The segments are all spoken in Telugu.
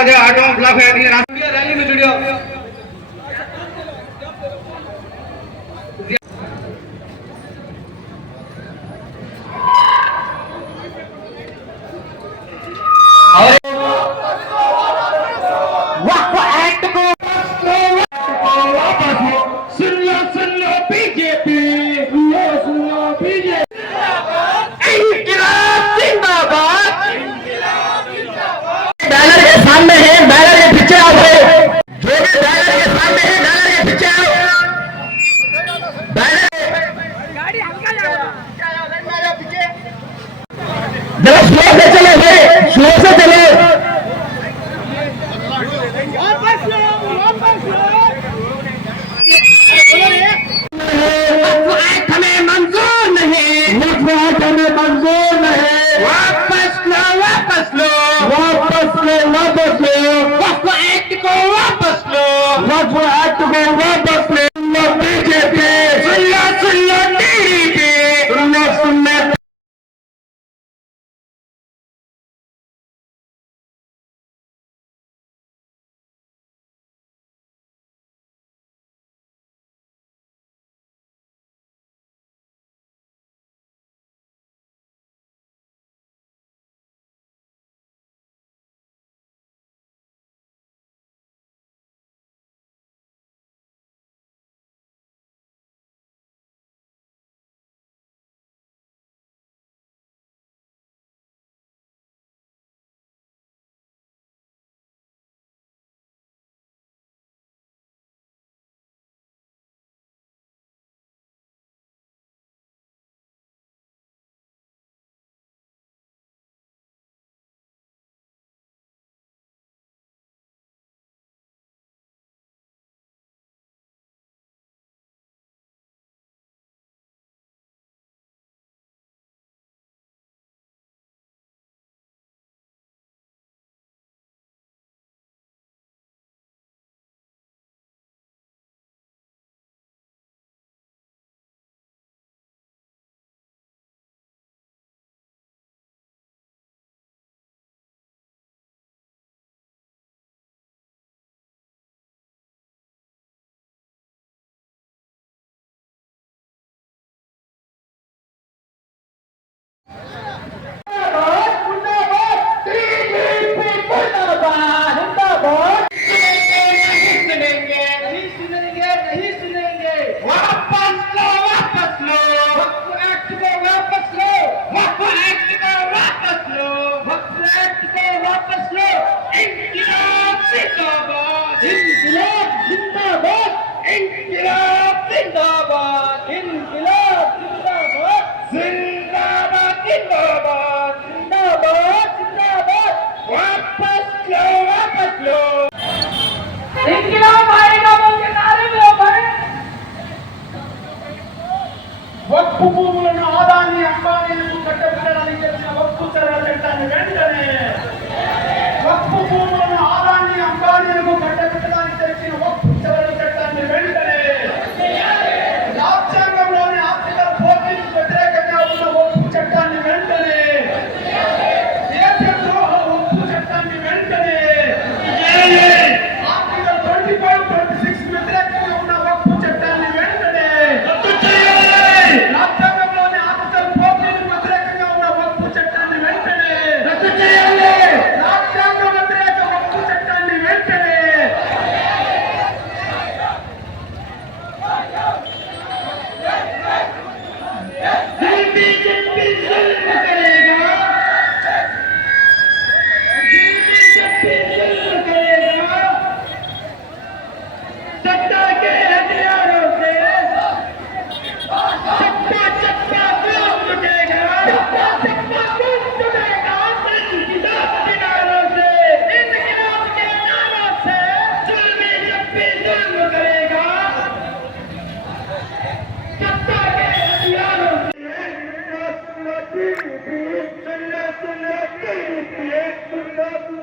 آگے آگے جب شور سے چلے گئے سے چلے భూములను ఆదాన్ని అంబానీలకు కట్టబెట్టడానికి చేసిన వక్తు చర్య చట్టాన్ని వెంటనే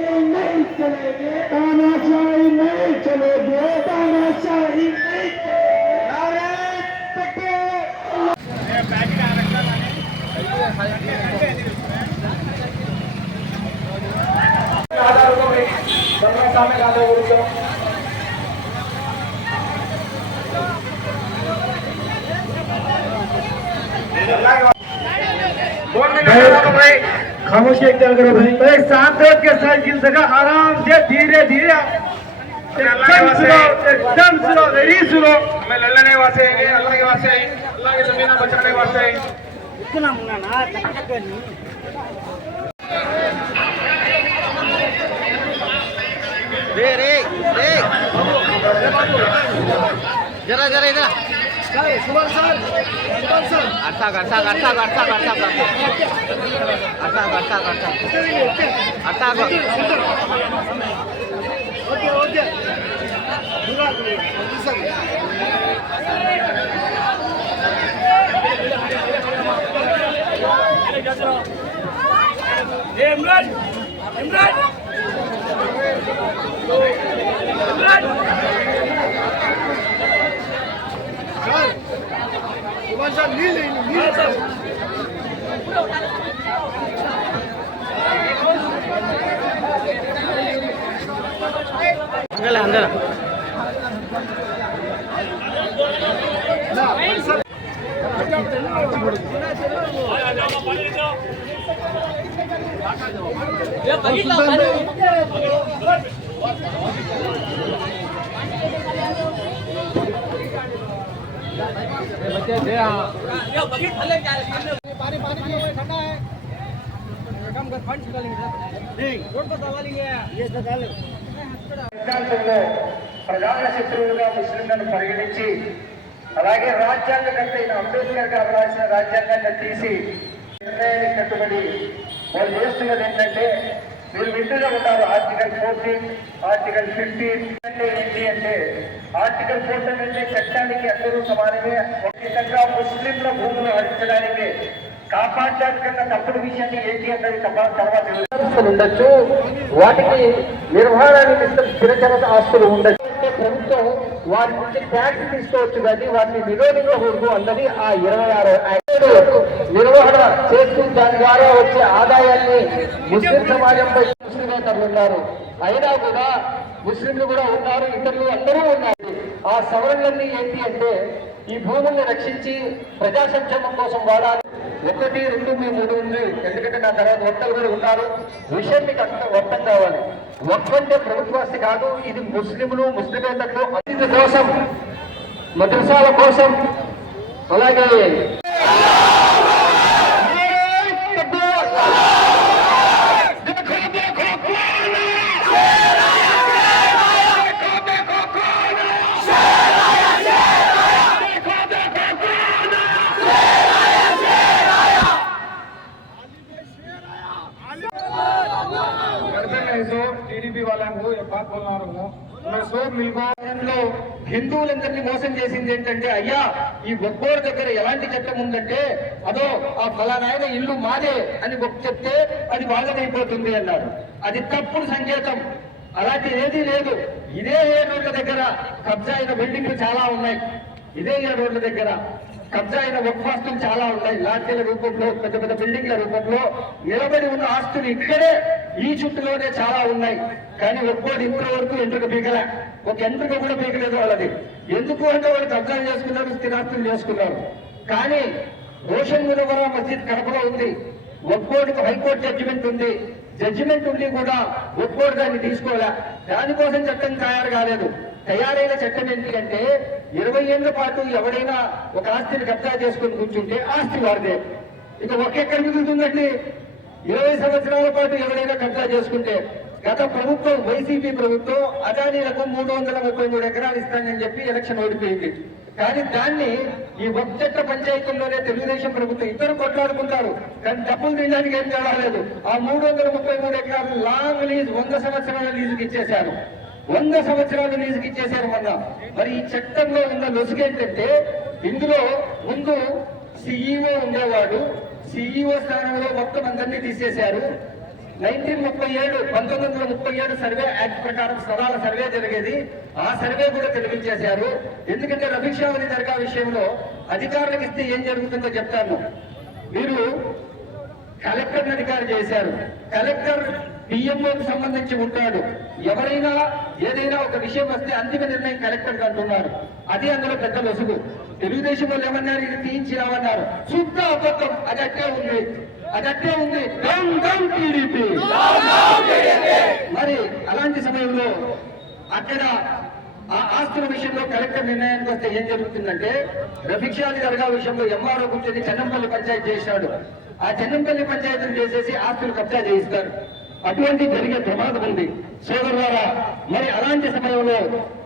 دل نہیں چلے گے تانا شاہی نہیں چلے گے تانا شاہی Thank you. خاموشی اختیار کرو بھائی۔ تو ایک ساتھ کے ساتھ جن سے کہا آرام سے دھیرے دھیرے۔ سنو دم سنو میری سنو۔ ہمیں اللہ کے واسے ہیں اللہ کے واسے ہیں اللہ کے زمینہ بچانے واسے ہیں اتنا منہ نا تک نہیں۔ رے رے رے ذرا ذرا۔ ادھر के वास्ते आएंगे अल्लाह के वास्ते आएंगे अल्लाह की जमीन बचाने Ya, bagi lah, पानी पानी ठंडा है कम कर ప్రధాన శత్రువులుగా ముస్లింలను పరిగణించి అలాగే రాజ్యాంగ కర్త అయిన అంబేద్కర్ గారు రాసిన రాజ్యాంగాన్ని తీసి నిర్ణయానికి కట్టుబడి వాళ్ళు చేస్తున్నది ఏంటంటే మీరు వింటూనే ఉంటారు ఆర్టికల్ ఫోర్టీన్ ఆర్టికల్ ఫిఫ్టీన్ అంటే ఏంటి అంటే ఆర్టికల్ ఫోర్టీన్ అంటే చట్టానికి అందరూ సమానమే ఖచ్చితంగా ముస్లింల భూములు హరించడానికి కాపాడడానికి కన్నా తప్పుడు విషయాన్ని ఏంటి అన్నది తర్వాత ఉండొచ్చు వాటికి నిర్వహణానికి స్థిరచర ఆస్తులు ఉండొచ్చు. ప్రభుత్వం వారి నుంచి ట్యాక్స్ తీసుకోవచ్చు కానీ వాటిని నిరోధించకూడదు అన్నది ఆ ఇరవై ఆరు నిర్వహణ చేస్తూ దాని ద్వారా వచ్చే ఆదాయాన్ని ముస్లిం సమాజంపై ముస్లిమేతరులు ఉన్నారు. అయినా కూడా ముస్లింలు కూడా ఉన్నారు ఇతరులు అందరూ ఉన్నారు. ఆ సవరణలన్నీ ఏంటి అంటే ఈ భూముల్ని రక్షించి ప్రజా సంక్షేమం కోసం వాడాలి. ఒకటి రెండు మీ మూడు ఉంది. ఎందుకంటే నా తర్వాత వక్తలు కూడా ఉన్నారు. విషయం మీకు అర్థం అర్థం కావాలి. వక్ఫ్ అంటే ప్రభుత్వాస్తి కాదు ఇది ముస్లింలు ముస్లిమేతలు అతిథి కోసం మద్రసాల కోసం అలాగే చేస్తున్నాము. మన హిందువులందరినీ మోసం చేసింది ఏంటంటే అయ్యా ఈ ఒక్కోరు దగ్గర ఎలాంటి చట్టం ఉందంటే అదో ఆ ఫలానాయన ఇల్లు మాదే అని ఒక చెప్తే అది వాళ్ళదైపోతుంది అన్నారు అది తప్పుడు సంకేతం. అలాంటి ఏదీ లేదు. ఇదే ఏడు దగ్గర కబ్జా అయిన బిల్డింగ్లు చాలా ఉన్నాయి. ఇదే రోడ్ల దగ్గర కబ్జా అయిన వక్ఫాస్తులు చాలా ఉన్నాయి. లాంటీల రూపంలో పెద్ద పెద్ద బిల్డింగ్ల రూపంలో నిలబడి ఉన్న ఆస్తులు ఇక్కడే ఈ చుట్టులోనే చాలా ఉన్నాయి. కానీ ఒక్కోటి ఇంతవరకు ఎంట్రక పీకల ఒక ఎంట్రుక కూడా పీకలేదు వాళ్ళది. ఎందుకు అంటే వాళ్ళు కబ్జాలు చేసుకున్నారు స్థిరాస్తులు చేసుకున్నారు. కానీ రోషన్ గురువర మసీద్ కడపలో ఉంది. ఒక్కోటికి హైకోర్టు జడ్జిమెంట్ ఉంది. జడ్జిమెంట్ ఉండి కూడా ఒక్కోటి దాన్ని తీసుకోలే దానికోసం చట్టం తయారు కాలేదు. తయారైన చట్టం ఏంటి అంటే ఇరవై ఏళ్ళ పాటు ఎవడైనా ఒక ఆస్తిని కబ్జా చేసుకొని కూర్చుంటే ఆస్తి వారిదే ఇక ఒక్కెక్కడ మిగులుతుందండి? ఇరవై సంవత్సరాల పాటు ఎవరైనా కబ్జా చేసుకుంటే గత ప్రభుత్వం వైసీపీ ప్రభుత్వం అదానీలకు మూడు వందల ముప్పై మూడు ఎకరాలు ఇస్తానని చెప్పి ఎలక్షన్ ఓడిపోయింది. కానీ దాన్ని ఈ ఒక్కచెట్ల పంచాయతీల్లోనే తెలుగుదేశం ప్రభుత్వం ఇద్దరు కొట్లాడుకుంటారు. కానీ డబ్బులు తినడానికి ఏం తేడాలేదు ఆ మూడు వందల ముప్పై మూడు ఎకరాలు లాంగ్ లీజ్ వంద సంవత్సరాల లీజుకి ఇచ్చేశారు. వంద సంవత్సరాలు లీజుకి ఇచ్చేశారు మొన్న. మరి ఈ చట్టంలో ఉన్న లొసుగు ఏంటంటే ఇందులో ముందు సిఇఓ ఉండేవాడు. సిఇఓ స్థానంలో మొత్తం అందరినీ తీసేశారు. నైన్టీన్ ముప్పై ఏడు పంతొమ్మిది వందల ముప్పై ఏడు సర్వే యాక్ట్ ప్రకారం స్థలాల సర్వే జరిగేది. ఆ సర్వే కూడా తొలగించేశారు ఎందుకంటే రఫీక్షావతి దర్గా విషయంలో అధికారులకు ఇస్తే ఏం జరుగుతుందో చెప్తాను. మీరు కలెక్టర్ అధికారి చేశారు. కలెక్టర్ పిఎంఓకి సంబంధించి ఉంటాడు. ఎవరైనా ఏదైనా ఒక విషయం వస్తే అంతిమ నిర్ణయం కలెక్టర్ అంటున్నారు. అది అందులో పెద్ద లొసుగు. తెలుగుదేశం వాళ్ళు ఏమన్నారు ఇది తీయించినామన్నారు శుద్ధ అబద్ధం. అది అట్టే ఉంది. అది ఉంది. Down down TDP. మరి అలాంటి సమయంలో అక్కడ ఆ ఆస్తుల విషయంలో కలెక్టర్ నిర్ణయానికి వస్తే ఏం జరుగుతుందంటే రఫిక్షాది దర్గా విషయంలో ఎంఆర్ఓ కూర్చొని చెన్నంపల్లి పంచాయతీ చేశాడు. ఆ చెన్నంపల్లి పంచాయతీని చేసేసి ఆస్తులు కబ్జా చేయిస్తారు. అటువంటి జరిగే ప్రమాదం ఉంది. సోదరులారా మరి అలాంటి సమయంలో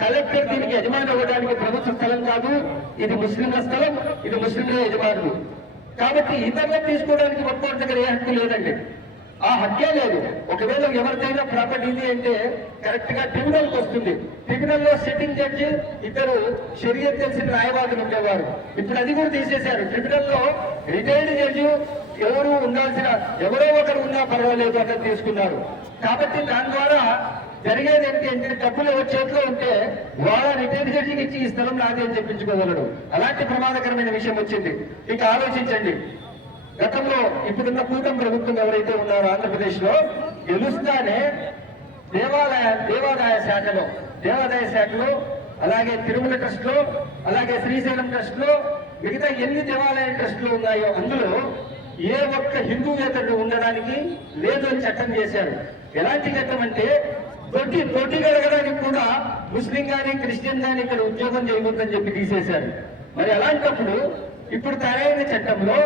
కలెక్టర్ దీనికి యజమాని అవ్వడానికి ప్రభుత్వ స్థలం కాదు. ఇది ముస్లింల స్థలం ఇది ముస్లింల యజమానులు. కాబట్టి ఇతరులను తీసుకోవడానికి ఒక్కొక్కరి దగ్గర ఏ హక్కు లేదండి. ఆ హక్కే లేదు. ఒకవేళ ఎవరిదైనా ప్రాపర్టీ ఇది అంటే కరెక్ట్గా ట్రిబ్యునల్ వస్తుంది. ట్రిబ్యునల్లో సిట్టింగ్ జడ్జి ఇద్దరు షరియత్ తెలిసిన న్యాయవాదులు ఉండేవారు. ఇప్పుడు అది కూడా తీసేశారు. ట్రిబ్యునల్లో రిటైర్డ్ జడ్జి ఎవరు ఉండాల్సిన ఎవరో ఒకరు ఉన్నా పర్వాలేదు అన్నది తీసుకున్నారు. కాబట్టి దాని ద్వారా జరిగేది ఏంటి అంటే డబ్బులు ఎవరి చేతిలో ఉంటే వాళ్ళ రిటైర్డ్ ఇచ్చి ఈ స్థలం నాది అని చెప్పించుకోగలడు. అలాంటి ప్రమాదకరమైన విషయం వచ్చింది. ఇక ఆలోచించండి. గతంలో ఇప్పుడున్న కూటమి ప్రభుత్వం ఎవరైతే ఉన్నారో ఆంధ్రప్రదేశ్లో గెలుస్తానే దేవాలయ దేవాదాయ శాఖలో దేవాదాయ శాఖలో అలాగే తిరుమల ట్రస్ట్లో అలాగే శ్రీశైలం ట్రస్ట్లో మిగతా ఎన్ని దేవాలయ ట్రస్టులు ఉన్నాయో అందులో ఏ ఒక్క హిందూయేతరుడు ఉండడానికి లేదు అని చట్టం చేశారు. ఎలాంటి చట్టం అంటే తొట్టి తొట్టి కలగడానికి కూడా ముస్లిం గాని క్రిస్టియన్ గాని ఇక్కడ ఉద్యోగం చేయకూడదని చెప్పి తీసేశారు. మరి అలాంటప్పుడు ఇప్పుడు తయారైన చట్టంలో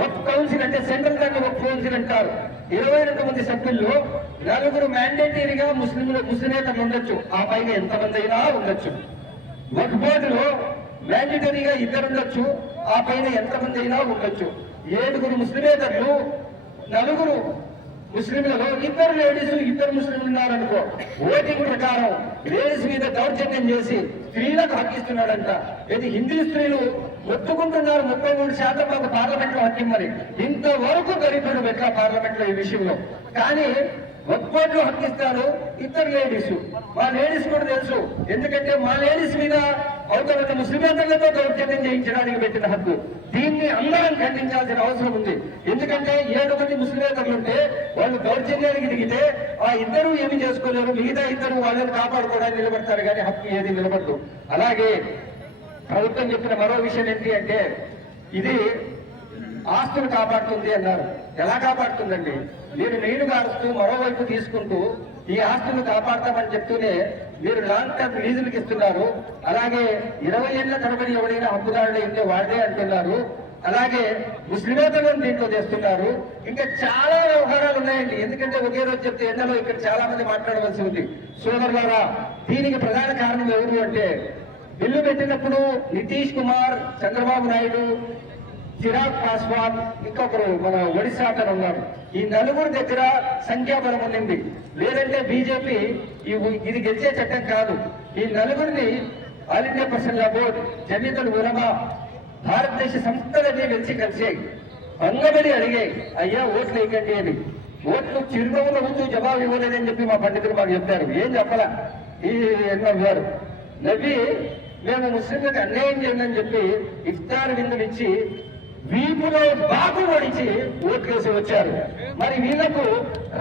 వక్ కౌన్సిల్ అంటే సెంట్రల్ దాన్ని ఒక కౌన్సిల్ అంటారు. ఇరవై రెండు మంది సభ్యుల్లో నలుగురు మ్యాండేటరీగా ముస్లింలు ముస్లిమేతలు ఉండొచ్చు. ఆ పైన ఎంతమంది అయినా ఉండొచ్చు. వక్ బోర్డులో మ్యాండేటరీగా ఇద్దరు ఉండొచ్చు. ఆ పైన ఎంతమంది అయినా ఉండొచ్చు. ఏడుగురు ముస్లిమేతరులు నలుగురు ముస్లింలలో ఇద్దరు లేడీస్ ఇద్దరు ముస్లింలు ఉన్నారనుకో ఓటింగ్ ప్రకారం లేడీస్ మీద దౌర్జన్యం చేసి స్త్రీలకు హక్కిస్తున్నాడంట. ఇది హిందీ స్త్రీలు ఒత్తుకుంటున్నారు ముప్పై మూడు శాతం మాకు పార్లమెంట్లో హక్కిమ్మని. ఇంతవరకు గరీబుడు ఎట్లా పార్లమెంట్లో ఈ విషయంలో? కానీ ఒక్కోట్లు హక్కిస్తారు ఇద్దరు లేడీస్. మా లేడీస్ కూడా తెలుసు. ఎందుకంటే మా లేడీస్ మీద అవతల ముస్లిమేతలతో దౌర్జన్యం చేయించడానికి పెట్టిన హక్కు. దీన్ని అందరం ఖండించాల్సిన అవసరం ఉంది. ఎందుకంటే ఏడు మంది ముస్లిమేతలు ఉంటే వాళ్ళు దౌర్జన్యానికి దిగితే ఆ ఇద్దరు ఏమి చేసుకోలేరు. మిగతా ఇద్దరు వాళ్ళని కాపాడుకోవడానికి నిలబడతారు కానీ హక్కు ఏది నిలబడదు. అలాగే ప్రభుత్వం చెప్పిన మరో విషయం ఏంటి అంటే ఇది ఆస్తులు కాపాడుతుంది అన్నారు. ఎలా కాపాడుతుందండి? మీరు నీరు కారుస్తూ మరోవైపు తీసుకుంటూ ఈ ఆస్తులు కాపాడతామని చెప్తూనే మీరు లాంగ్ టర్మ్ లీజులకు ఇస్తున్నారు. అలాగే ఇరవై ఏళ్ళ తరబడి ఎవరైనా హక్కుదారులు అయితే వాడే అంటున్నారు. అలాగే ముస్లిమేతలను దీంట్లో చేస్తున్నారు. ఇంకా చాలా వ్యవహారాలు ఉన్నాయండి. ఎందుకంటే ఒకే రోజు చెప్తే ఎండలో ఇక్కడ చాలా మంది మాట్లాడవలసి ఉంది. సోదరులారా దీనికి ప్రధాన కారణం ఎవరు అంటే బిల్లు పెట్టినప్పుడు నితీష్ కుమార్ చంద్రబాబు నాయుడు చిరాగ్ పాస్వాన్ ఇంకొకరు మన ఒడిశా అతను ఉన్నారు. ఈ నలుగురు దగ్గర సంఖ్యాబలం ఉండింది లేదంటే బీజేపీ ఇది గెలిచే చట్టం కాదు. ఈ నలుగురిని ఆల్ ఇండియా పర్సన్ బోర్డ్ జమీతలు ఉలమా భారతదేశ సంస్థలన్నీ కలిసి కలిసాయి. అంగబడి అడిగాయి అయ్యా ఓట్లు వేయకండి అని. ఓట్లు చిరునవ్వుల ముందు జవాబు ఇవ్వలేదని చెప్పి మా పండితులు మాకు చెప్పారు. ఏం చెప్పలా? ఈ ఎన్నో గారు. నవ్వి మేము ముస్లింలకు అన్యాయం చేయండి చెప్పి ఇఫ్తార్ విందులు ఇచ్చి వీపులో బాబు ఒడిచి ఓట్లేసి వచ్చారు. మరి వీళ్ళకు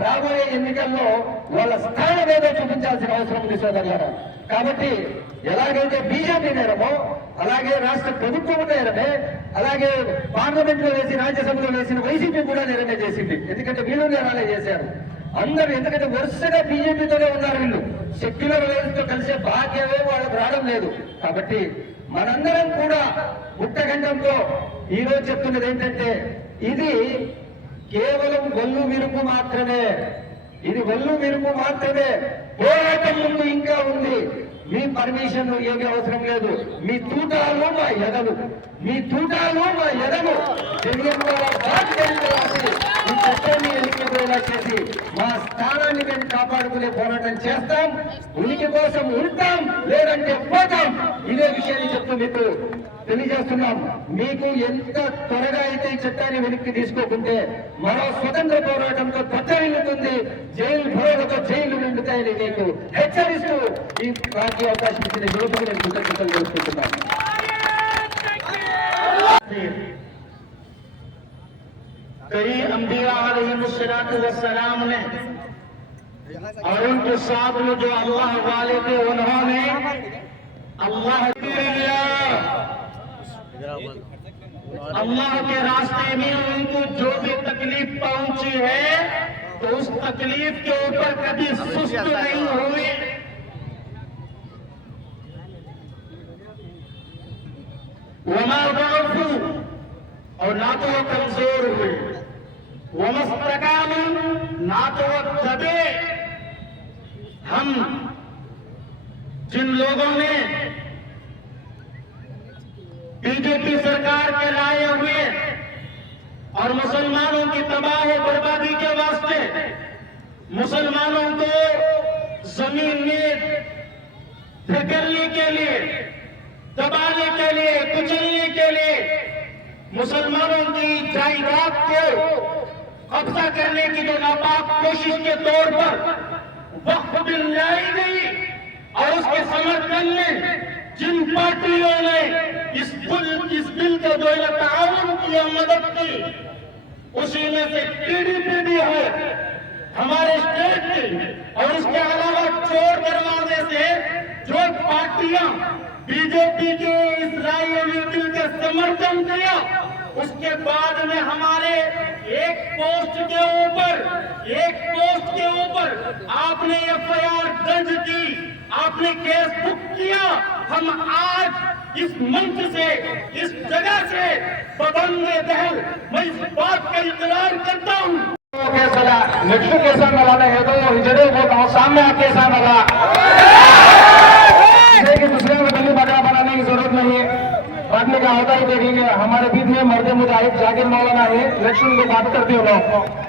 రాబోయే ఎన్నికల్లో వాళ్ళ స్థానం ఏదో చూపించాల్సిన అవసరం ఉంది సోదరులారా. కాబట్టి ఎలాగైతే బీజేపీ నేరమో అలాగే రాష్ట్ర ప్రభుత్వం నేరమే అలాగే పార్లమెంట్లో వేసి రాజ్యసభలో వేసిన వైసీపీ కూడా నేరమే చేసింది. ఎందుకంటే వీళ్ళు నేరాలే చేశారు. అందరూ ఎందుకంటే వరుసగా బీజేపీతోనే ఉన్నారు వీళ్ళు. సెక్యులర్తో కలిసే భాగ్యమే వాళ్ళకు రావడం లేదు. కాబట్టి మనందరం కూడా ముట్టగండంతో ఈ రోజు చెప్తున్నది ఏంటంటే ఇది కేవలం ఒళ్ళు విరుపు మాత్రమే. ఇది ఒళ్ళు విరుపు మాత్రమే. పోరాటం ముందు ఇంకా ఉంది. మీ పర్మిషన్ ఏమీ అవసరం లేదు. మీ తూటాలు మా ఎదలు. మీ తూటాలు మా ఎదలు. తెలియని ద్వారా బాధ్యత చట్టాన్ని చేసి మా స్థానాన్ని మేము కాపాడుకునే పోరాటం చేస్తాం. ఉనికి కోసం ఉంటాం లేదంటే పోతాం. ఇదే విషయాన్ని చెప్తూ మీకు తెలియజేస్తున్నాం. మీకు ఎంత త్వరగా అయితే ఈ చట్టాన్ని వెనక్కి తీసుకోకుంటే మరో స్వతంత్ర పోరాటంతో దత్తరిల్లుతుంది జైలు భరోగతో జైలు నిండుతాయని మీకు హెచ్చరిస్తూ ఈ రాజకీయ అవకాశం ఇచ్చిన యువతకు నేను కృతజ్ఞతలు తెలుసుకుంటున్నాను السلاط نے۔ اور ان کے ساتھ میں جو اللہ والے تھے، انہوں نے اللہ اللہ کے راستے میں ان کو جو بھی تکلیف پہنچی ہے، تو اس تکلیف کے اوپر کبھی سست نہیں ہوئے۔ وما اور نہ تو وہ کمزور ہوئے۔ ومسترکان نہ تو وہ ہم جن لوگوں نے بی جے پی سرکار کے لائے ہوئے اور مسلمانوں کی تباہ و بربادی کے واسطے مسلمانوں کو زمین میں دھکرنے کے لیے، دبانے کے لیے، کچلنے کے لیے مسلمانوں کی جائیداد کو قبضہ کرنے کی جو ناپاک کوشش کے طور پر وقت بل لائی گئی اور اس کے سمرتھن میں جن پارٹیوں نے اس بل اس بل کے دویرہ تعاون کی اور مدد کی، اسی میں سے ٹی ڈی پی بھی ہے، ہمارے اسٹیٹ کی، اور اس کے علاوہ چور دروازے سے جو پارٹیاں بی جے پی کے، اس رائے بل کے سمرتھن کیا۔ اس کے بعد میں ہمارے ایک پوسٹ کے اوپر، ایک پوسٹ کے اوپر آپ نے ایف آئی آر درج کی، آپ نے کیس بک کیا۔ ہم آج اس منچ سے، اس جگہ سے پابند دہل، میں اس بات کا اقرار کرتا ہوں۔ کے کیسا ملا نہ ہے تو ہجرے کو سامنے آپ کیسا ملا۔ آگے کا کہا ہی دیکھیں گے ہمارے بیچ میں مرد مجاہد جاگر مولانا ہے الیکشن کو بات کرتے ہو لوگ